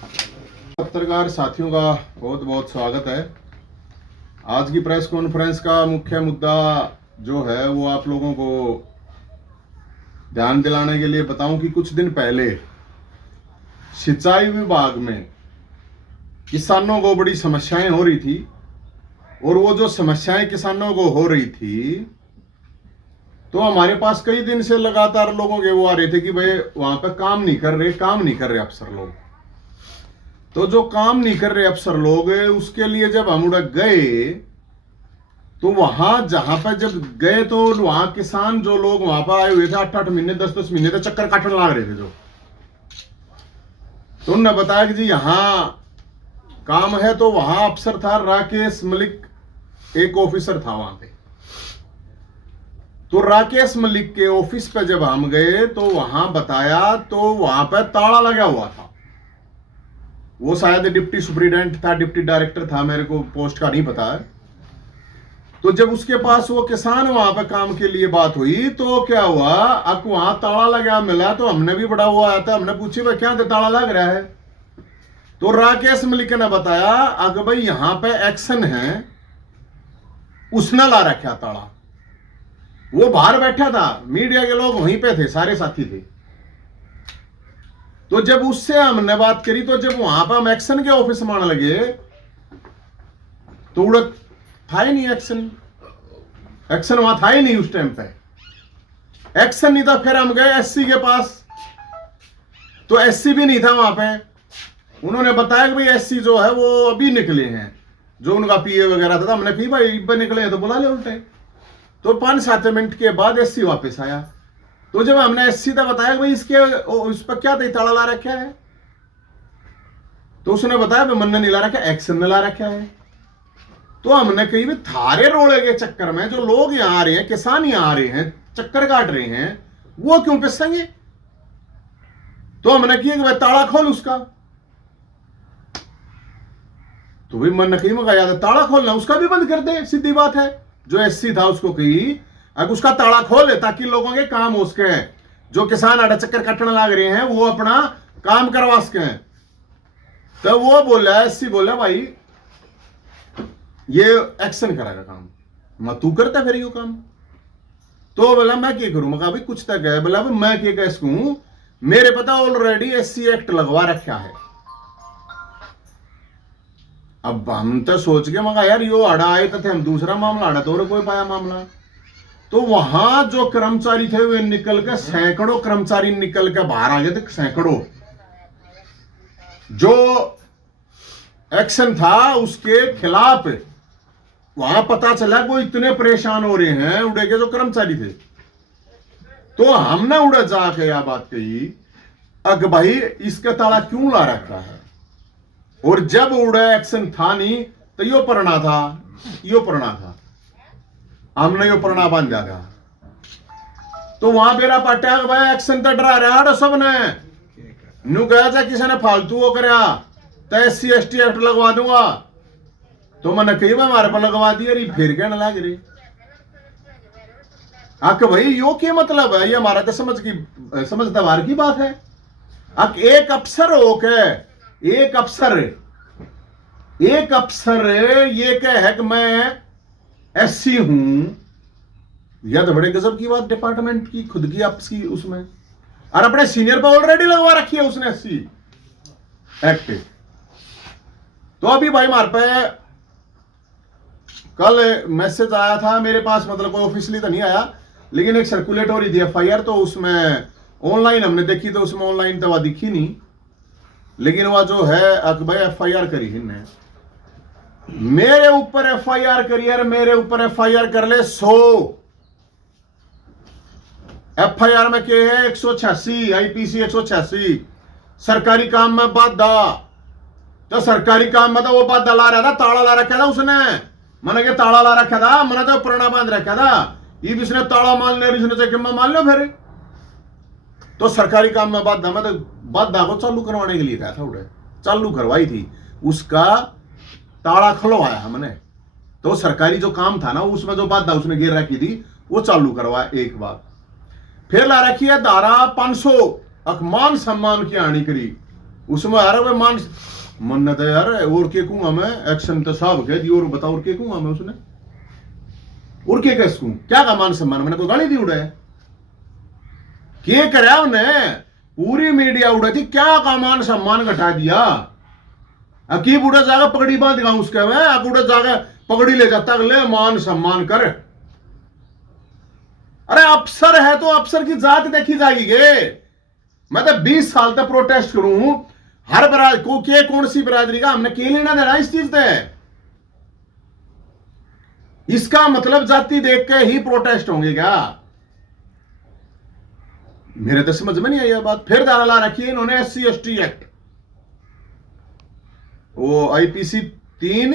पत्रकार साथियों का बहुत बहुत स्वागत है। आज की प्रेस कॉन्फ्रेंस का मुख्य मुद्दा जो है वो आप लोगों को ध्यान दिलाने के लिए बताऊं कि कुछ दिन पहले सिंचाई विभाग में किसानों को बड़ी समस्याएं हो रही थी और वो जो समस्याएं किसानों को हो रही थी तो हमारे पास कई दिन से लगातार लोगों के वो आ रहे थे कि भाई वहां पे काम नहीं कर रहे अफसर लोग। तो जो काम नहीं कर रहे अफसर लोग, उसके लिए जब हम उड़ गए तो वहां जहां पर जब गए तो वहां किसान जो लोग वहां पर आए हुए थे 8-8 महीने 10-10 महीने तक चक्कर काटने लग रहे थे जो, तो उन्होंने बताया कि जी यहां काम है। तो वहां अफसर था राकेश मलिक, एक ऑफिसर था वहां पे। तो राकेश मलिक के ऑफिस पे जब हम गए तो वहां बताया तो वहां पर ताला लगा हुआ था। वो शायद डिप्टी सुपरिटेंडेंट था, डिप्टी डायरेक्टर था, मेरे को पोस्ट का नहीं पता है। तो जब उसके पास वो किसान वहां पे काम के लिए बात हुई तो क्या हुआ, अब वहां ताला लगा मिला तो हमने भी बड़ा हुआ आता, हमने पूछी भाई क्या ताला लग रहा है। तो राकेश मलिक ने बताया अगर भाई यहां पे एक्शन है, उसने ला रखा ताला। वो बाहर बैठा था, मीडिया के लोग वहीं पे थे, सारे साथी थे। तो जब उससे हमने बात करी तो जब वहां पर हम एक्शन के ऑफिस में आने लगे तो उड़क था ही नहीं एक्शन वहां था ही नहीं उस टाइम पे, एक्शन नहीं था। फिर हम गए एससी के पास तो एससी भी नहीं था वहां पे। उन्होंने बताया कि भाई एससी जो है वो अभी निकले हैं, जो उनका पीए वगैरह था। हमने कही भाई निकले हैं तो बुला ले उल्टे। तो 5-7 मिनट के बाद एससी वापस आया। तो जब हमने एससी का बताया भाई इसके उस पर क्या ताला ला रखा है, तो उसने बताया भाई मन ने नहीं ला रखा, एक्शन ने ला रखा है। तो हमने कही भाई थारे रोड़े के चक्कर में जो लोग यहां आ रहे हैं, किसान यहां आ रहे हैं, चक्कर काट रहे हैं, वो क्यों पिसेंगे। तो हमने किया कि भाई ताला खोल उसका। तो भाई मन ने कही मगा याद ताला खोलना, उसका भी बंद कर दे, सीधी बात है। जो एससी था उसको कही अब उसका ताला खोल ले ताकि लोगों के काम हो सके, जो किसान आड़ा चक्कर काटने लग रहे हैं वो अपना काम करवा सके। तो वो बोला, एससी बोला भाई ये एक्शन करेगा काम, मैं तू करता फिर यो काम। तो बोला मैं क्या करूं, मैं भाई कुछ तक है। बोला मैं क्या कह सकूं, मेरे पता ऑलरेडी एससी एक्ट लगवा रखा है। अब हम तो सोच के मगा यार यो आड़ा आए तो थे हम दूसरा मामला आड़ा तो और कोई पाया मामला। तो वहां जो कर्मचारी थे वे निकल के, सैकड़ों कर्मचारी निकल के बाहर आ गए थे, सैकड़ों। जो एक्शन था उसके खिलाफ वहां पता चला वो इतने परेशान हो रहे हैं उड़े के जो कर्मचारी थे। तो हमने उड़े जाके यह बात कही अग भाई इसका ताला क्यों ला रखा है, और जब उड़े एक्शन था नहीं तो यो पढ़ना था, हमने यो पढ़ना बन जाएगा। तो वहां मेरा पाटा भाई एक्शन तो डरा रहा सबने नु कहा था किसी ने फालतू वो करा तो SC ST एक्ट लगवा दूंगा। तो मैंने कही भाई हमारे पर लगवा दिया, रही फिर कहने लग रही आक भाई यो क्या मतलब है, ये हमारा तो समझदार की बात है। आक एक अफसर हो के एक अफसर ये कह है कि मैं SC हूं, यह तो बड़े गजब की बात डिपार्टमेंट की खुद की आपसी उसमें, और अपने सीनियर पर ऑलरेडी लगवा रखी है उसने SC एक्ट। तो अभी भाई हमारे पे कल मैसेज आया था मेरे पास, मतलब कोई ऑफिशियली तो नहीं आया लेकिन एक सर्कुलेट हो रही थी FIR, तो उसमें ऑनलाइन हमने देखी तो उसमें ऑनलाइन तो वह दिखी नहीं, लेकिन वह जो है भाई FIR करी इनने मेरे ऊपर FIR करी है, मेरे ऊपर FIR कर ले 100। FIR में क्या है 186 IPC 186 सरकारी काम में बाधा। तो सरकारी काम में तो वो बाधा ला रहा था, ताला ला रखा था उसने, मैंने के ताला ला रखा था, मैंने तो पुराना बांध रखा था, ये इसने ताला मान लिया, इसने चाहिए मान लो फिर। तो सरकारी काम में बाधा, मैं तो बाधा को चालू करवाने के लिए कहा था, उड़े चालू करवाई थी, उसका ताला खुलवाया हमने। तो सरकारी जो काम था ना उसमें जो बाधा उसने गिर रखी थी वो चालू करवाया एक बार। फिर ला रखी है धारा 500 मान सम्मान की हानि करी, उसमें आ रहा मान मन्नत है यार, और के कहूंगा मैं, एक्शन तो साहब कह दी, और बताओ और के कहूंगा मैं उसने, और के कह सकूं, क्या का मान सम्मान, मैंने कोई गाली दी उड़ा है, के कराया उन्हें, पूरी मीडिया उड़ा थी, क्या का मान सम्मान घटा दिया, अकीब उड़ा जागा पगड़ी बांध गाऊं उसके में, उड़ा जागा पगड़ी ले जाता, ले मान सम्मान कर। अरे अफसर है तो अफसर की जात देखी जाएगी गे। मैं तो 20 साल तक प्रोटेस्ट करूं, हर बरादरी को के कौन सी बिरादरी का हमने के लेना देना इस चीज से, इसका मतलब जाति देख के ही प्रोटेस्ट होंगे क्या? मेरे तो समझ में नहीं आई यह बात। फिर धारा ला रखी है इन्होंने SC/ST एक्ट, वो IPC 3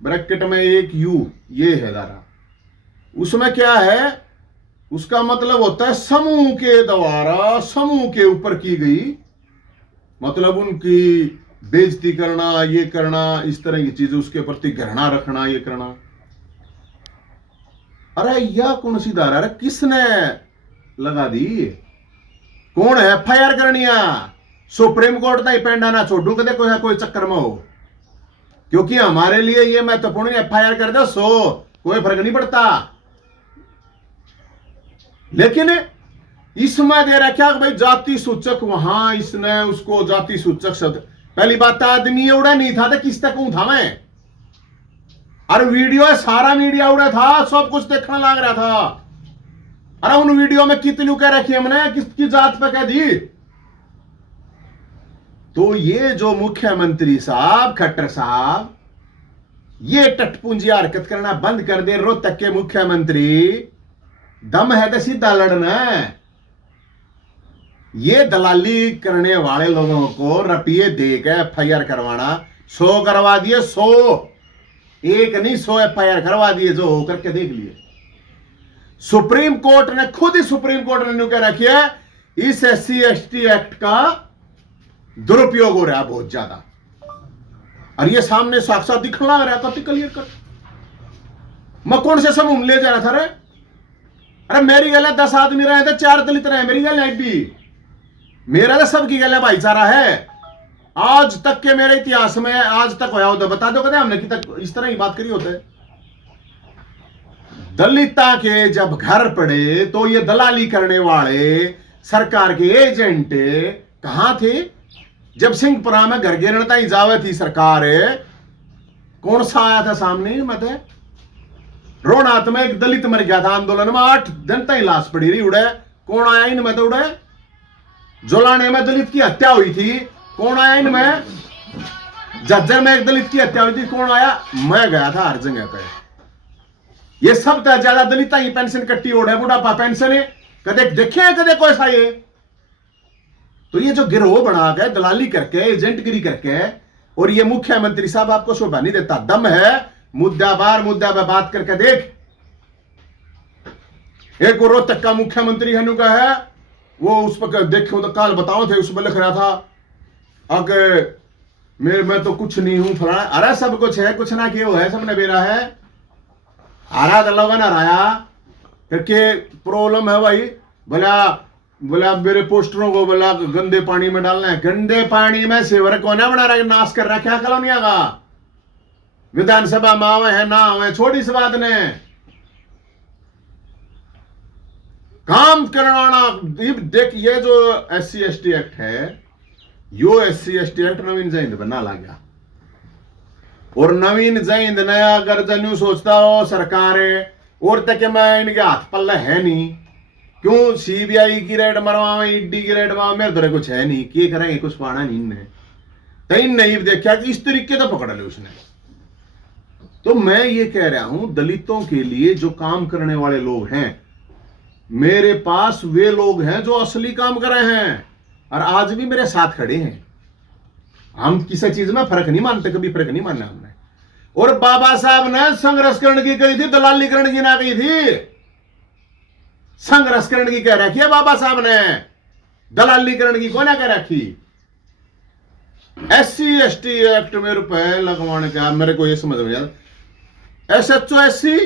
ब्रैकेट में 1U, ये है धारा। उसमें क्या है, उसका मतलब होता है समूह के द्वारा समूह के ऊपर की गई, मतलब उनकी बेइज्जती करना, ये करना, इस तरह की चीजें, उसके प्रति घृणा रखना, ये करना। अरे यह कौन सी धारा है, किसने लगा दी, कौन है FIR करनिया? सुप्रीम कोर्ट का ही पेंडा ना छोड़ू कदे कोई चक्कर में हो, क्योंकि हमारे लिए ये महत्वपूर्ण FIR कर दो, कोई फर्क नहीं पड़ता। लेकिन इसमें दे रखा कि भाई जाति सूचक, वहां इसने उसको जाति सूचक शब्द, पहली बात आदमी उड़ा नहीं था, तो किस तक था मैं, अरे वीडियो है, सारा मीडिया उड़ा था, सब कुछ देखने लग रहा था। अरे उन वीडियो में कितनी कह रखी हमने, किसकी जात पे कह दी? तो ये जो मुख्यमंत्री साहब खट्टर साहब, ये टटपूंजी हरकत करना बंद कर दे। रोहतक के मुख्यमंत्री, दम है तो सीधा लड़ना, ये दलाली करने वाले लोगों को रुपये देकर FIR करवाना, 100 करवा दिए, 100, एक नहीं 100 FIR करवा दिए, जो हो करके देख लिए। सुप्रीम कोर्ट ने, खुद ही सुप्रीम कोर्ट ने कह रखी है इस SC/ST एक्ट का दुरुपयोग हो रहा है बहुत ज्यादा, और ये सामने साक्षात दिखने लग रहा है, क्लियर कर। मैं कौन से समूह ले जा रहा था रे? अरे मेरी गल 10 आदमी रहे थे, 4 दलित रहे, मेरी गल नहीं भी, मेरा तो सबकी गल भाईचारा है। आज तक के मेरे इतिहास में आज तक होया होता, बता दो कदे हमने कि तक इस तरह की बात करी होते। दलिता के जब घर पड़े तो ये दलाली करने वाले सरकार के एजेंट कहां थे? जब सिंहपुरा में घर गिरता ही जावे थी सरकार, कौन सा आया था सामने? मत रोनात में एक दलित मर गया था आंदोलन में, 8 दिन तक लाश पड़ी रही उड़े, कौन आया इनमें? तो उड़े जोलाने में दलित की हत्या हुई थी, कौन आया इनमें? झज्जर में एक दलित की हत्या हुई थी, कौन आया? मैं गया था हर जगह पे। ये सब ज्यादा दलित ही पेंशन कट्टी ओढ़े, बुढ़ापा पेंशन है, कदे देखे हैं कदे कोई सा ये? तो ये जो गिरोह बना के दलाली करके एजेंटगिरी करके, और ये मुख्यमंत्री साहब आपको शोभा नहीं देता। दम है मुद्दा पे बात करके देख। एक रोहतक का मुख्यमंत्री हनु का है, वो उस पर देखो तो काल बताओ थे, उसमें लिख रहा था अगर मैं तो कुछ नहीं हूं फलाना। अरे सब कुछ है, कुछ ना क्यों है, सबने बेरा है, आरा दलोगा ना राया करके प्रॉब्लम है भाई। बोला मेरे पोस्टरों को बोला गंदे पानी में डालना है, गंदे पानी में सेवर को ना बना रहा, नाश कर रहा, क्या कॉलोनिया का विधानसभा में आवे है ना आवे, छोड़ी इस बात ने काम करवाना। देख ये जो SC/ST एक्ट है, यो SC/ST एक्ट नवीन जैन बना ला गया, और नवीन जैन नया अगर जनू सोचता हो सरकार और तक मैं इनके हाथ पल्ले है नहीं, क्यों CBI की रेड मरवा, ED की रेड मरवा, मेरे तरह कुछ है नहीं, क्या करेंगे, कुछ पाना नहीं इनने, तो इन नहीं देखा कि इस तरीके तो पकड़ ले उसने। तो मैं ये कह रहा हूं, दलितों के लिए जो काम करने वाले लोग हैं, मेरे पास वे लोग हैं जो असली काम कर रहे हैं, और आज भी मेरे साथ खड़े हैं। हम किसी चीज में फर्क नहीं मानते, कभी फर्क नहीं मानना हमने। और बाबा साहब ने संघर्ष करने की कही थी, दलाली करने की ना कही थी। संघर्ष करने की कह रखी है बाबा साहब ने, दलाली करने की कौन कह रखी? SC/ST एक्ट में रुपए लगवाने का मेरे को ये समझ में आता। SHO SC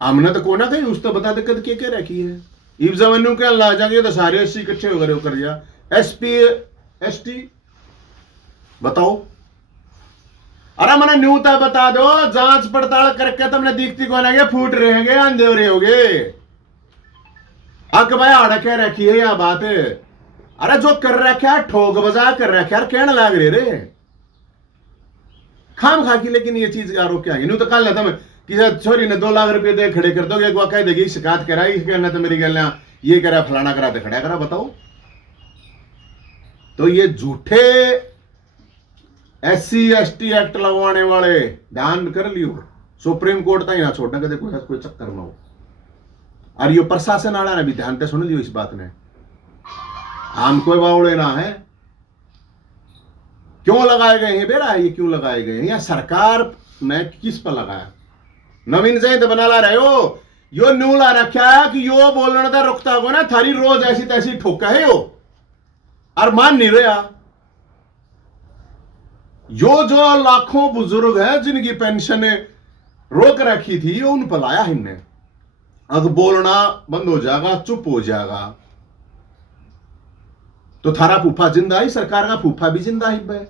हमने तो कोना कहीं उस तो बता दे कद के रखी है। इब जमनु के ला जाएंगे तो सारे 80 इकट्ठे हो गए कर दिया, एसपी एसटी बताओ। अरे मैंने न्यूता बता दो, जांच पड़ताल करके तुमने दिखती कौन है, फूट रहेंगे अंधे हो रहे होगे। अक भाई आड़ कह रखी है यह बात। अरे जो कर रखा है ठोक बजा कर रखा है, कहने लग रहे रे खाम खा की। लेकिन ये चीज आरोप क्या है, न्यू तो कल लेता मैं कि छोरी ने 2 लाख रुपए दे खड़े कर दोगे, एक कह देगी शिकायत कराई, कहना तो मेरी गल ये करा फलाना करा तो खड़ा करा। बताओ तो ये झूठे SC ST एक्ट लगवाने वाले ध्यान कर लियो, सुप्रीम कोर्ट तक ना छोड़ना कदे कोई चक्कर ना हो। और ये प्रशासन वाला ने भी ध्यान से सुन लियो इस बात ने, हम कोई बावड़े ना है। क्यों लगाए गए हैं बेरा, ये क्यों लगाए गए हैं, या सरकार ने किस पर लगाया। नवीन जयंत बना ला रहे हो, यो न्यू ला रखा है कि यो बोलने का रुकता को ना, थारी रोज ऐसी तैसी ठोका है यो, और मान नहीं रहा। यो जो लाखों बुजुर्ग है जिनकी पेंशन रोक रखी थी, उन पर लाया इनने। अब बोलना बंद हो जाएगा, चुप हो जाएगा, तो थारा फूफा जिंदा है, सरकार का फूफा भी जिंदा है।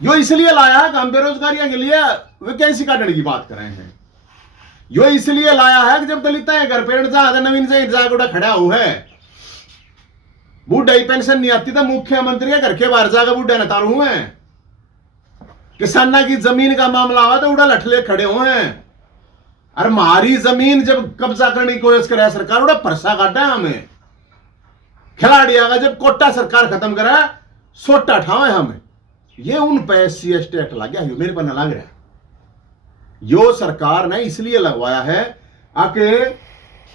यो इसलिए लाया है कि हम बेरोजगारियों के लिए वैकेंसी काटने की बात कर रहे हैं। यो इसलिए लाया है कि जब दलित घर पेड़ जा नवीन से जागोड़ा खड़ा हुआ है, बूढ़ा ही पेंशन नहीं आती तो मुख्यमंत्री के घर के बाहर जाकर बूढ़ा न तारू हुए। किसाना की जमीन का मामला हुआ तो उड़ा लठले खड़े हुए हैं। और हमारी जमीन जब कब्जा करने की कोशिश करे सरकार, उड़ा फरसा काटा हमें। खिलाड़ी आगा जब कोटा सरकार खत्म करा, सोटा ठावे हमें। ये उन पे SC ST एक्ट लग गया, मेरे पर न लग रहा। यो सरकार ने इसलिए लगवाया है आके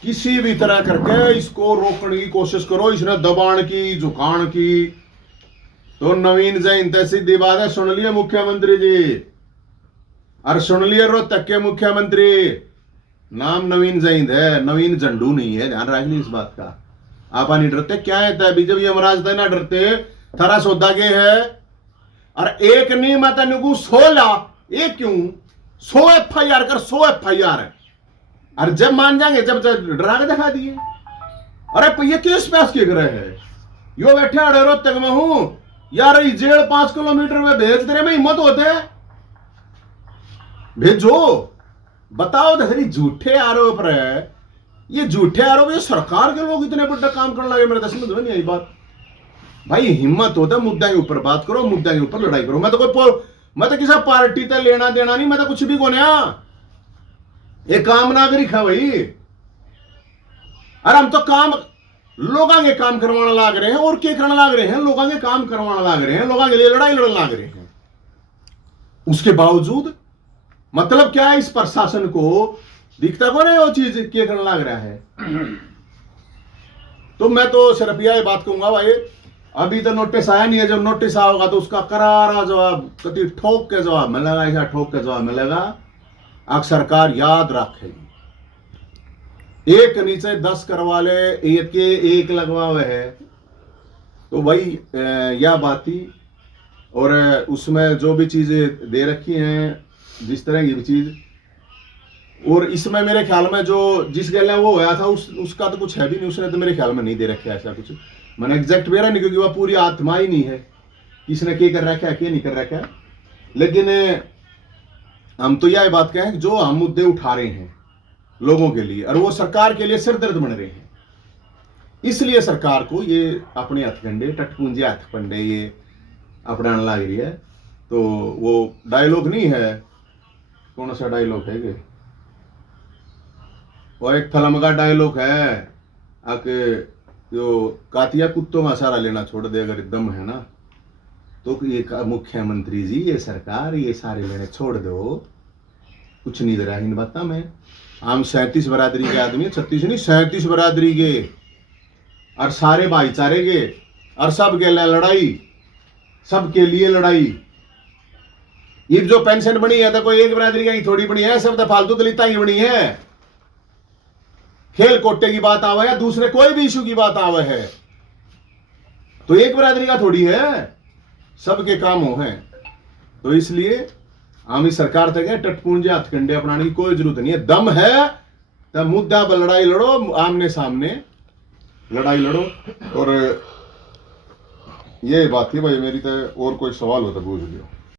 किसी भी तरह करके इसको रोकने की कोशिश करो, इसने दबाण की झुकाण की। तो नवीन जयंत सीधी बात है, सुन लिए मुख्यमंत्री जी, और सुन लिए रोहतक के मुख्यमंत्री, नाम नवीन जयंत है, नवीन झंडू नहीं है, ध्यान रख ली इस बात का। आप नहीं डरते क्या है, बीजेपी यमराज थे ना डरते, थारा सौदा के है। और एक नहीं मैं तेन 16 एक क्यों 100 FIR कर, 100 FIR है। और जब मान जाएंगे, जब डरा के दिखा दिए। अरे ये किस पैस के रहे है, यो बैठे अड़े रोहतक में हूं यार, जेल 5 किलोमीटर में भेज दे रहे, में हिम्मत होते भेजो। बताओ दहरी झूठे आरोप रहे, ये झूठे आरोप, ये सरकार के लोग इतने बड़ा काम करने लगे, मेरे समझ में नहीं आई बात। भाई हिम्मत होता मुद्दा के ऊपर बात करो, मुद्दा के ऊपर लड़ाई करो। मैं तो किसी पार्टी तक लेना देना नहीं, मैं तो कुछ भी कोने एक काम नागरिक है भाई। अरे हम तो काम लोगों के काम करवाना लाग रहे हैं, और क्या करना लाग रहे हैं, लोगों के काम करवाना लाग रहे हैं, लोगों के लिए लड़ाई लड़ने लाग रहे हैं। उसके बावजूद मतलब क्या है, इस प्रशासन को दिखता कौन है वो चीज क्या करना लग रहा है। तो मैं तो सिर्फ यह बात कहूंगा भाई, अभी तो नोटिस आया नहीं है, जब नोटिस आएगा तो उसका करारा जवाब, कति ठोक के जवाब मिलेगा, ऐसा ठोक के जवाब मिलेगा। अब सरकार याद रखेगी, एक नीचे 10 करवा ले, एक के एक लगवा हुए है, तो भाई यह बात थी। और उसमें जो भी चीजें दे रखी हैं, जिस तरह की भी चीज, और इसमें मेरे ख्याल में जो जिस गल वो होया था उसका तो कुछ है भी नहीं, उसने तो मेरे ख्याल में नहीं दे रखा ऐसा कुछ, मैंने एग्जैक्ट मेरा नहीं, क्योंकि वह पूरी आत्मा ही नहीं है किसने क्या कर रखा है क्या नहीं कर रखा है। लेकिन हम तो यह बात कहें कि जो हम मुद्दे उठा रहे हैं लोगों के लिए, और वो सरकार के लिए सिरदर्द बन रहे हैं, इसलिए सरकार को ये अपने हथकंडे टटपुंजे हथकंडे ये अपनाने लग रही है। तो वो डायलॉग नहीं है, कौन सा डायलॉग है ये, वो एक फिल्म का डायलॉग है आके, जो कातिया कुत्तों का सहारा लेना छोड़ दे अगर दम है ना, तो ये मुख्यमंत्री जी, ये सरकार, ये सारे लेने छोड़ दो, कुछ नहीं दे रहा इन बता में। हम 37 बरादरी के आदमी, 36 नहीं 37 बरादरी के, और सारे भाईचारे के, और सब के लिए लड़ाई, सबके लिए लड़ाई। ये जो पेंशन बनी है तो कोई एक बरादरी का ही थोड़ी बनी है, सब तो फालतू दलिता ही बनी है। खेल कोटे की बात आवे या दूसरे कोई भी इशू की बात आवे है, तो एक बरादरी का थोड़ी है, सबके काम हो हैं। तो इसलिए हम इस सरकार तक टटपुंजे हथकंडे अपनाने की कोई जरूरत नहीं है। दम है तो मुद्दा पर लड़ाई लड़ो, आमने सामने लड़ाई लड़ो। और ये बात थी भाई मेरी। तो और कोई सवाल हो तो पूछ लियो।